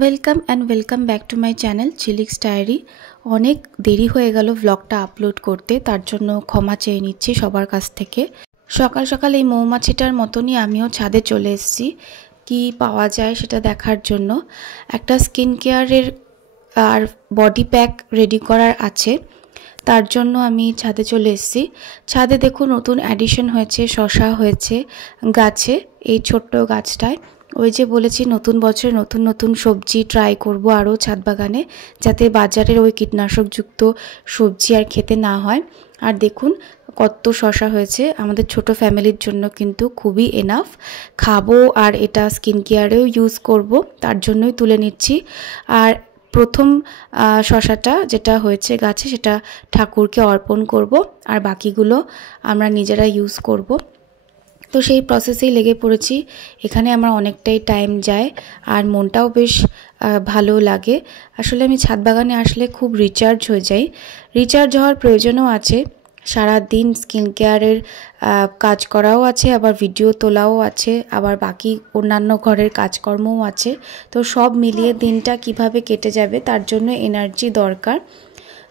Welcome and welcome back to my channel Chilix diary. অনেক দেরি হয়ে গেল ব্লগটা আপলোড করতে, তার জন্য ক্ষমা চেয়ে নিচ্ছি সবার কাছ থেকে। সকাল সকাল এই মৌমাছিটার মতনই আমিও ছাদে চলে এসেছি কি পাওয়া যায় সেটা দেখার জন্য। একটা স্কিন কেয়ারের আর বডি প্যাক রেডি করার আছে, তার জন্য আমি ছাদে চলে এসেছি। ছাদে দেখুন নতুন অ্যাডিশন হয়েছে, শসা হয়েছে গাছে, এই ছোট্ট গাছটায়। ওই যে বলেছি নতুন বছরে নতুন নতুন সবজি ট্রাই করব আরও ছাদ বাগানে, যাতে বাজারের ওই কীটনাশকযুক্ত সবজি আর খেতে না হয়। আর দেখুন কত শসা হয়েছে, আমাদের ছোট ফ্যামিলির জন্য কিন্তু খুবই এনাফ, খাবো আর এটা স্কিন কেয়ারেও ইউজ করব, তার জন্যই তুলে নিচ্ছি। আর প্রথম শসাটা যেটা হয়েছে গাছে সেটা ঠাকুরকে অর্পণ করব, আর বাকিগুলো আমরা নিজেরা ইউজ করব। তো সেই প্রসেসেই লেগে পড়েছি। এখানে আমার অনেকটাই টাইম যায় আর মনটাও বেশ ভালো লাগে। আসলে আমি ছাদ বাগানে আসলে খুব রিচার্জ হয়ে যাই। রিচার্জ হওয়ার প্রয়োজনও আছে, সারা দিন স্কিন কেয়ারের কাজ করাও আছে, আবার ভিডিও তোলাও আছে, আবার বাকি অন্যান্য ঘরের কাজকর্মও আছে। তো সব মিলিয়ে দিনটা কিভাবে কেটে যাবে তার জন্য এনার্জি দরকার।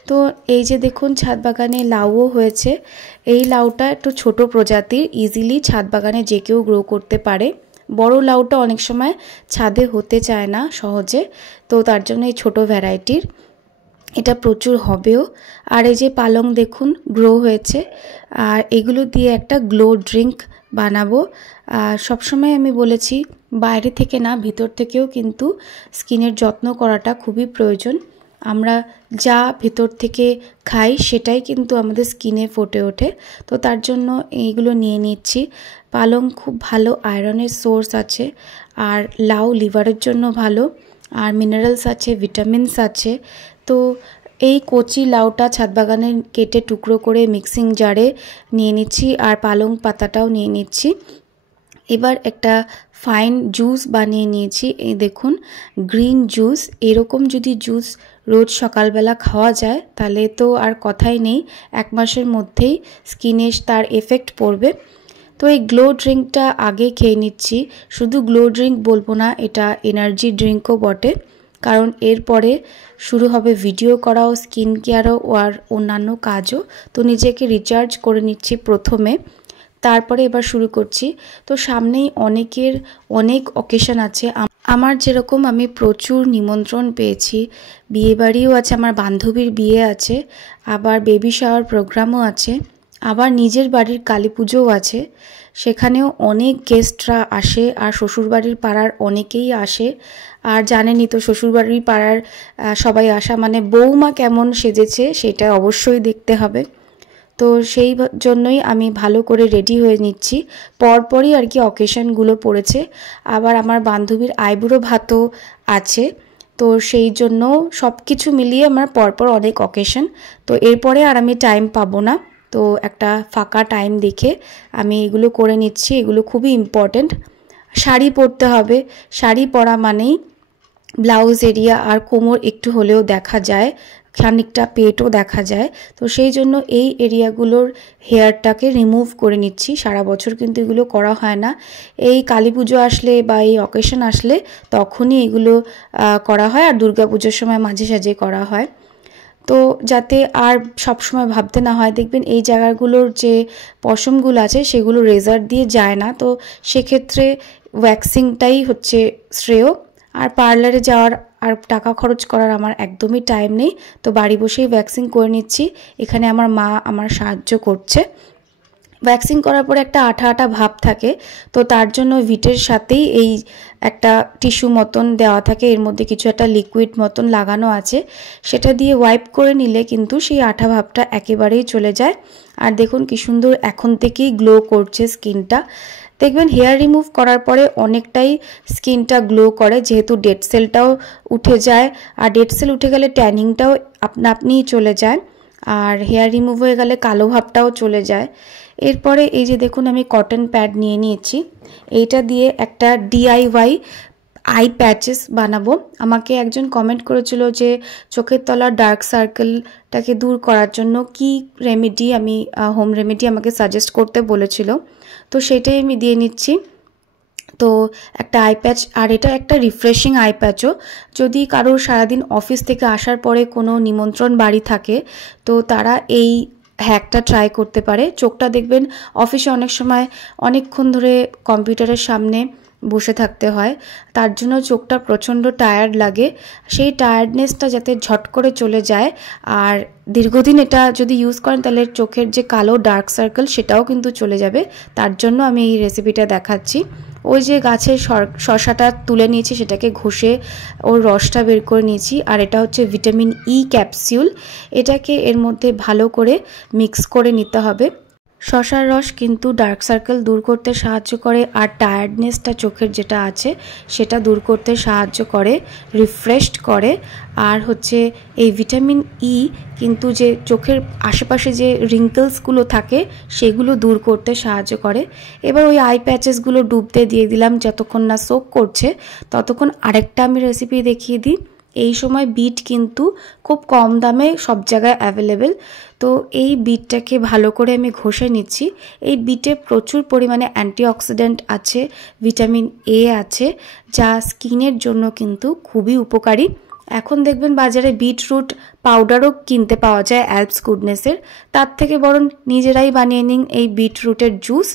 তো এই যে দেখুন ছাদ বাগানে লাউও হয়েছে। এই লাউটা একটু ছোট প্রজাতির, ইজিলি ছাদ বাগানে যে কেউ গ্রো করতে পারে। বড় লাউটা অনেক সময় ছাদে হতে চায় না সহজে, তো তার জন্য এই ছোট ভ্যারাইটির এটা প্রচুর হবেও। আর এই যে পালং দেখুন গ্রো হয়েছে, আর এগুলো দিয়ে একটা গ্লো ড্রিঙ্ক বানাবো। সবসময় আমি বলেছি বাইরে থেকে না, ভিতর থেকেও কিন্তু স্কিনের যত্ন করাটা খুবই প্রয়োজন। আমরা যা ভেতর থেকে খাই সেটাই কিন্তু আমাদের স্কিনে ফুটে ওঠে। তো তার জন্য এইগুলো নিয়ে নিচ্ছি। পালং খুব ভালো আয়রনের সোর্স আছে, আর লাউ লিভারের জন্য ভালো, আর মিনারেলস আছে, ভিটামিনস আছে। তো এই কচি লাউটা ছাদ বাগানে কেটে টুকরো করে মিক্সিং জারে নিয়ে নিচ্ছি, আর পালং পাতাটাও নিয়ে নিচ্ছি। এবার একটা ফাইন জুস বানিয়ে নিয়েছি। এই দেখুন গ্রিন জুস, এরকম যদি জুস রোজ সকালবেলা খাওয়া যায় তাহলে তো আর কথাই নেই, 1 মাসের মধ্যেই স্কিনে তার এফেক্ট পড়বে। তো এই গ্লো ড্রিঙ্কটা আগে খেয়ে নিচ্ছি। শুধু গ্লো ড্রিঙ্ক বলবো না, এটা এনার্জি ড্রিঙ্কও বটে, কারণ এরপরে শুরু হবে ভিডিও করাও, স্কিন কেয়ারও আর অন্যান্য কাজও। তো নিজেকে রিচার্জ করে নিচ্ছি প্রথমে, তারপরে এবার শুরু করছি। তো সামনেই অনেক অকেশন আছে। আমার যেরকম আমি প্রচুর নিমন্ত্রণ পেয়েছি, বিয়েবাড়িও আছে, আমার বান্ধবীর বিয়ে আছে, আবার বেবি শাওয়ার প্রোগ্রামও আছে, আবার নিজের বাড়ির কালী পুজোও আছে, সেখানেও অনেক গেস্টরা আসে, আর শ্বশুরবাড়ির পাড়ার অনেকেই আসে। আর জানেনই তো শ্বশুরবাড়ির পাড়ার সবাই আসা মানে বৌমা কেমন সেজেছে সেটা অবশ্যই দেখতে হবে। তো সেই জন্যই আমি ভালো করে রেডি হয়ে নিচ্ছি। পরপরই আর কি অকেশনগুলো পড়েছে। আবার আমার বান্ধবীর আইবুড়ো ভাতও আছে, তো সেই জন্য সব কিছু মিলিয়ে আমার পরপর অনেক অকেশন। তো এরপরে আর আমি টাইম পাবো না, তো একটা ফাঁকা টাইম দেখে আমি এগুলো করে নিচ্ছি। এগুলো খুবই ইম্পর্ট্যান্ট। শাড়ি পরতে হবে, শাড়ি পরা মানেই ব্লাউজ এরিয়া আর কোমর একটু হলেও দেখা যায়, খানিকটা পেটও দেখা যায়। তো সেই জন্য এই এরিয়াগুলোর হেয়ারটাকে রিমুভ করে নিচ্ছি। সারা বছর কিন্তু এগুলো করা হয় না, এই কালী পুজো আসলে বা এই অকেশন আসলে তখনই এগুলো করা হয়, আর দুর্গা পুজোর সময় মাঝে সাঝে করা হয়। তো যাতে আর সবসময় ভাবতে না হয়, দেখবেন এই জায়গাগুলোর যে পশমগুলো আছে সেগুলো রেজার দিয়ে যায় না, তো সেক্ষেত্রে ওয়্যাক্সিংটাই হচ্ছে শ্রেয়। আর পার্লারে যাওয়ার আর টাকা খরচ করার আমার একদমই টাইম নেই, তো বাড়ি বসেই ওয়্যাক্সিং করে নিচ্ছি। এখানে আমার মা আমার সাহায্য করছে। ওয়্যাক্সিং করার পরে একটা আঠা আঠা ভাব থাকে, তো তার জন্য ভিটের সাথেই এই একটা টিস্যু মতন দেওয়া থাকে, এর মধ্যে কিছু একটা লিকুইড মতন লাগানো আছে, সেটা দিয়ে ওয়াইপ করে নিলে কিন্তু সেই আঠা ভাবটা একেবারেই চলে যায়। আর দেখুন কি সুন্দর এখন থেকেই গ্লো করছে স্কিনটা। দেখবেন হেয়ার রিমুভ করার পরে অনেকটাই স্কিনটা গ্লো করে, যেহেতু ডেড সেলটাও উঠে যায়, আর ডেড সেল উঠে গেলে ট্যানিংটাও আপনা আপনিই চলে যায়, আর হেয়ার রিমুভ হয়ে গেলে কালো ভাবটাও চলে যায়। এরপরে এই যে দেখুন আমি কটন প্যাড নিয়ে নিয়েছি, এইটা দিয়ে একটা DIY আই প্যাচেস বানাবো। আমাকে একজন কমেন্ট করেছিল যে চোখের তলার ডার্ক সার্কেলটাকে দূর করার জন্য কি রেমেডি, আমি হোম রেমেডি আমাকে সাজেস্ট করতে বলেছিল, তো সেটাই আমি দিয়ে নিচ্ছি। তো একটা আই প্যাচ, আর এটা একটা রিফ্রেশিং আই প্যাচও। যদি কারোর সারাদিন অফিস থেকে আসার পরে কোনো নিমন্ত্রণ বাড়ি থাকে তো তারা এই হ্যাকটা ট্রাই করতে পারে। চোখটা দেখবেন অফিসে অনেক সময় অনেকক্ষণ ধরে কম্পিউটারের সামনে বসে থাকতে হয়, তার জন্য চোখটা প্রচণ্ড টায়ার্ড লাগে। সেই টায়ার্ডনেসটা যাতে ঝট করে চলে যায়, আর দীর্ঘদিন এটা যদি ইউজ করেন তাহলে চোখের যে কালো ডার্ক সার্কেল সেটাও কিন্তু চলে যাবে। তার জন্য আমি এই রেসিপিটা দেখাচ্ছি। ওই যে গাছের শসাটা তুলে নিয়েছি, সেটাকে ঘষে ওর রসটা বের করে নিয়েছি, আর এটা হচ্ছে ভিটামিন ই ক্যাপসিউল। এটাকে এর মধ্যে ভালো করে মিক্স করে নিতে হবে। শসার রস কিন্তু ডার্ক সার্কেল দূর করতে সাহায্য করে, আর টায়ার্ডনেসটা চোখের যেটা আছে সেটা দূর করতে সাহায্য করে, রিফ্রেশড করে। আর হচ্ছে এই ভিটামিন ই কিন্তু যে চোখের আশেপাশে যে রিঙ্কলসগুলো থাকে সেগুলো দূর করতে সাহায্য করে। এবার ওই আই প্যাচেসগুলো ডুবতে দিয়ে দিলাম, যতক্ষণ না সোক করছে ততক্ষণ আরেকটা আমি রেসিপি দেখিয়ে দিই। এই সময় বিট কিন্তু খুব কম দামে সব জায়গায় অ্যাভেলেবেল। তো এই বিটটাকে ভালো করে আমি ঘষে নিচ্ছি। এই বিটে প্রচুর পরিমাণে অ্যান্টিঅক্সিডেন্ট আছে, ভিটামিন এ আছে, যা স্কিনের জন্য কিন্তু খুবই উপকারী। এখন দেখবেন বাজারে বিটরুট পাউডারও কিনতে পাওয়া যায় অ্যালপস গুডনেসের, তার থেকে বরং নিজেরাই বানিয়ে নিন এই বিটরুটের জুস।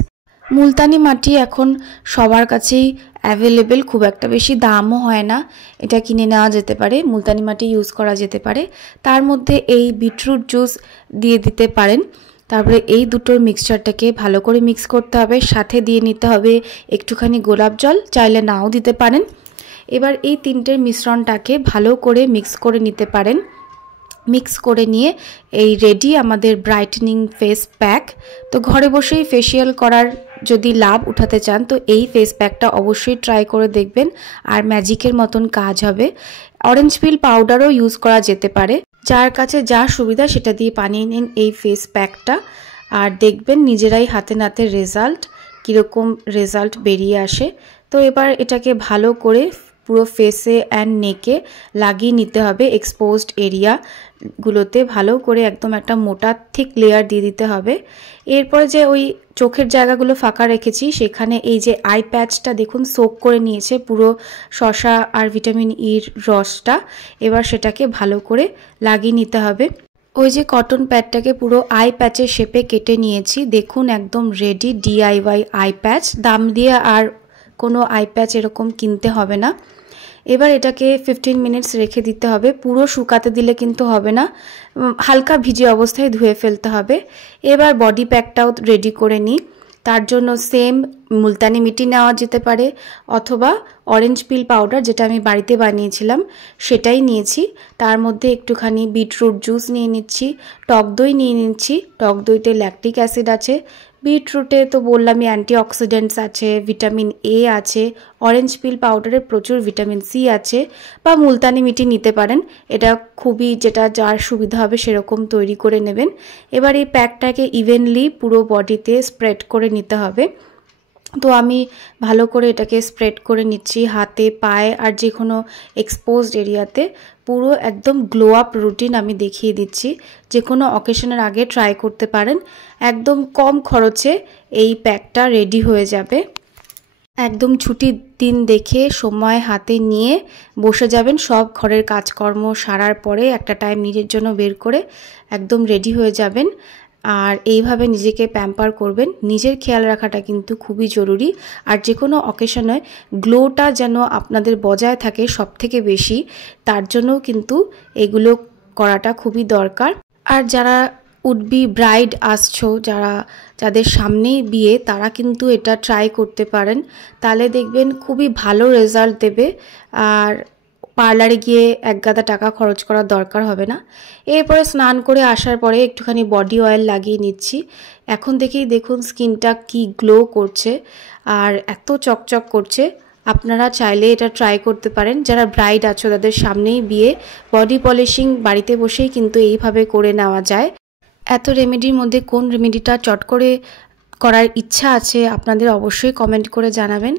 মুলতানি মাটি এখন সবার কাছেই অ্যাভেলেবেল, খুব একটা বেশি দামও হয় না, এটা কিনে নেওয়া যেতে পারে, মুলতানি মাটি ইউজ করা যেতে পারে। তার মধ্যে এই বিটরুট জুস দিয়ে দিতে পারেন। তারপরে এই দুটোর মিক্সচারটাকে ভালো করে মিক্স করতে হবে, সাথে দিয়ে নিতে হবে একটুখানি গোলাপ জল, চাইলে নাও দিতে পারেন। এবার এই তিনটের মিশ্রণটাকে ভালো করে মিক্স করে নিতে পারেন। মিক্স করে নিয়ে এই রেডি আমাদের ব্রাইটনিং ফেস প্যাক। তো ঘরে বসেই ফেসিয়াল করার যদি লাভ উঠাতে চান তো এই ফেস প্যাকটা অবশ্যই ট্রাই করে দেখবেন, আর ম্যাজিকের মতন কাজ হবে। অরেঞ্জ পিল পাউডারও ইউজ করা যেতে পারে, যার কাছে যা সুবিধা সেটা দিয়ে বানিয়ে নিন এই ফেস প্যাকটা, আর দেখবেন নিজেরাই হাতে নাতে রেজাল্ট কীরকম রেজাল্ট বেরিয়ে আসে। তো এবার এটাকে ভালো করে পুরো ফেসে অ্যান্ড নেকে লাগিয়ে নিতে হবে। এক্সপোজড এরিয়াগুলোতে ভালো করে একদম একটা মোটা থিক লেয়ার দিয়ে দিতে হবে। এরপরে যে ওই চোখের জায়গাগুলো ফাঁকা রেখেছি সেখানে এই যে আই প্যাচটা দেখুন সোক করে নিয়েছে পুরো শসা আর ভিটামিন ইর রসটা। এবার সেটাকে ভালো করে লাগিয়ে নিতে হবে। ওই যে কটন প্যাডটাকে পুরো আই প্যাচের শেপে কেটে নিয়েছি, দেখুন একদম রেডি ডিআইওয়াই আই প্যাচ। দাম দিয়ে আর কোনো আই প্যাচ এরকম কিনতে হবে না। এবার এটাকে 15 মিনিটস রেখে দিতে হবে, পুরো শুকাতে দিলে কিন্তু হবে না, হালকা ভিজে অবস্থায় ধুয়ে ফেলতে হবে। এবার বডি প্যাকটাও রেডি করে নিই। তার জন্য সেম মুলতানি মিটি নেওয়া যেতে পারে, অথবা অরেঞ্জ পিল পাউডার যেটা আমি বাড়িতে বানিয়েছিলাম সেটাই নিয়েছি। তার মধ্যে একটুখানি বিটরুট জুস নিয়ে নিচ্ছি, টক দই নিয়ে নিচ্ছি। টক দইতে ল্যাকটিক অ্যাসিড আছে, বিটরুটে তো বললামই অ্যান্টিঅক্সিডেন্টস আছে, ভিটামিন এ আছে, অরেঞ্জ পিল পাউডারে প্রচুর ভিটামিন সি আছে, বা মুলতানি মিটি নিতে পারেন। এটা খুবই যেটা যার সুবিধা হবে সেরকম তৈরি করে নেবেন। এবার এই প্যাকটাকে ইভেনলি পুরো বডিতে স্প্রেড করে নিতে হবে। তো আমি ভালো করে এটাকে স্প্রেড করে নিচ্ছি হাতে, পায়ে, আর যে কোনো এক্সপোজড এরিয়াতে। পুরো একদম গ্লো আপ রুটিন আমি দেখিয়ে দিচ্ছি, যে কোনো অকেশনের আগে ট্রাই করতে পারেন। একদম কম খরচে এই প্যাকটা রেডি হয়ে যাবে। একদম ছুটির দিন দেখে সময় হাতে নিয়ে বসে যাবেন, সব ঘরের কাজকর্ম সারার পরে একটা টাইম নিজের জন্য বের করে একদম রেডি হয়ে যাবেন। আর এইভাবে নিজেকে প্যাম্পার করবেন। নিজের খেয়াল রাখাটা কিন্তু খুবই জরুরি, আর যে কোনো অকেশনে গ্লোটা যেন আপনাদের বজায় থাকে সব থেকে বেশি, তার জন্যও কিন্তু এগুলো করাটা খুবই দরকার। আর যারা উডবি ব্রাইড আসছো, যাদের সামনেই বিয়ে, তারা কিন্তু এটা ট্রাই করতে পারেন, তাহলে দেখবেন খুবই ভালো রেজাল্ট দেবে। আর পার্লারে গিয়ে একগাদা টাকা খরচ করার দরকার হবে না। এরপরে স্নান করে আসার পরে একটুখানি বডি অয়েল লাগিয়ে নিচ্ছি। এখন থেকেই দেখুন স্কিনটা কি গ্লো করছে আর এত চকচক করছে। আপনারা চাইলে এটা ট্রাই করতে পারেন। যারা ব্রাইড আছো তাদের সামনেই বিয়ে, বডি পলিশিং বাড়িতে বসেই কিন্তু এইভাবে করে নেওয়া যায়। এত রেমেডির মধ্যে কোন রেমেডিটা চট করে করার ইচ্ছা আছে আপনাদের অবশ্যই কমেন্ট করে জানাবেন।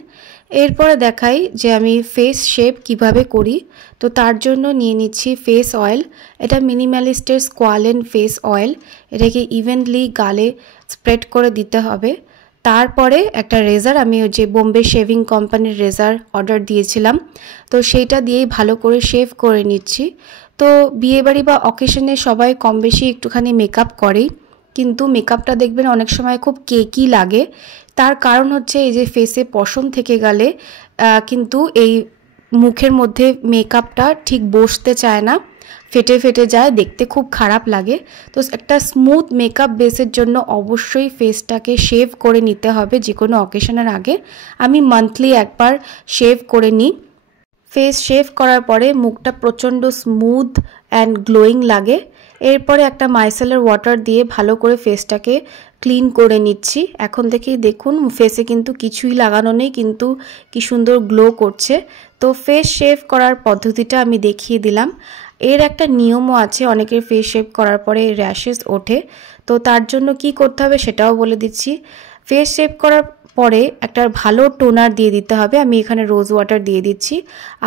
এরপরে দেখাই যে আমি ফেস শেপ কিভাবে করি। তো তার জন্য নিয়ে নিচ্ছি ফেস অয়েল। এটা মিনিমালিস্টের স্কোয়ালেন ফেস অয়েল। এটাকে ইভেনলি গালে স্প্রেড করে দিতে হবে। তারপরে একটা রেজার, আমি ওই যে বোম্বে শেভিং কোম্পানির রেজার অর্ডার দিয়েছিলাম, তো সেইটা দিয়েই ভালো করে শেভ করে নিচ্ছি। তো বিয়েবাড়ি বা অকেশনে সবাই কম বেশি একটুখানি মেকআপ করেই, কিন্তু মেকআপটা দেখবেন অনেক সময় খুব কেকি লাগে। তার কারণ হচ্ছে এই যে ফেসে পশম থেকে গেলে কিন্তু এই মুখের মধ্যে মেকআপটা ঠিক বসতে চায় না, ফেটে ফেটে যায়, দেখতে খুব খারাপ লাগে। তো একটা স্মুথ মেকআপ বেসের জন্য অবশ্যই ফেসটাকে শেভ করে নিতে হবে যে কোনো অকেশনের আগে। আমি মান্থলি একবার শেভ করে নিই। ফেস শেভ করার পরে মুখটা প্রচণ্ড স্মুথ অ্যান্ড গ্লোয়িং লাগে। এরপরে একটা মাইসেলার ওয়াটার দিয়ে ভালো করে ফেসটাকে ক্লিন করে নিচ্ছি। এখন থেকেই দেখুন ফেসে কিন্তু কিছুই লাগানো নেই, কিন্তু কি সুন্দর গ্লো করছে। তো ফেস শেভ করার পদ্ধতিটা আমি দেখিয়ে দিলাম। এর একটা নিয়মও আছে, অনেকের ফেস শেভ করার পরে র্যাশেস ওঠে, তো তার জন্য কি করতে হবে সেটাও বলে দিচ্ছি। ফেস শেভ করার পরে একটা ভালো টোনার দিয়ে দিতে হবে, আমি এখানে রোজ ওয়াটার দিয়ে দিচ্ছি।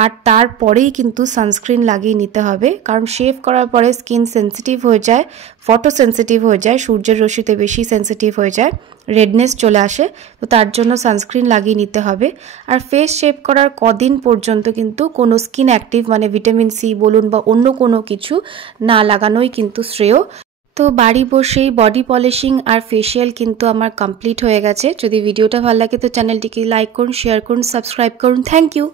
আর তারপরেই কিন্তু সানস্ক্রিন লাগিয়ে নিতে হবে, কারণ শেভ করার পরে স্কিন সেন্সিটিভ হয়ে যায়, ফটো সেন্সিটিভ হয়ে যায়, সূর্যের রশ্মিতে বেশি সেন্সিটিভ হয়ে যায়, রেডনেস চলে আসে। তো তার জন্য সানস্ক্রিন লাগিয়ে নিতে হবে। আর ফেস শেভ করার কদিন পর্যন্ত কিন্তু কোনো স্কিন অ্যাক্টিভ মানে ভিটামিন সি বলুন বা অন্য কোনো কিছু না লাগানোই কিন্তু শ্রেয়। তো বাড়ি বসেই বডি পলিশিং আর ফেশিয়াল কিন্তু আমার কমপ্লিট হয়ে গেছে। যদি ভিডিওটা ভালো লাগে তো চ্যানেলটিকে লাইক করুন, শেয়ার করুন, সাবস্ক্রাইব করুন। Thank you.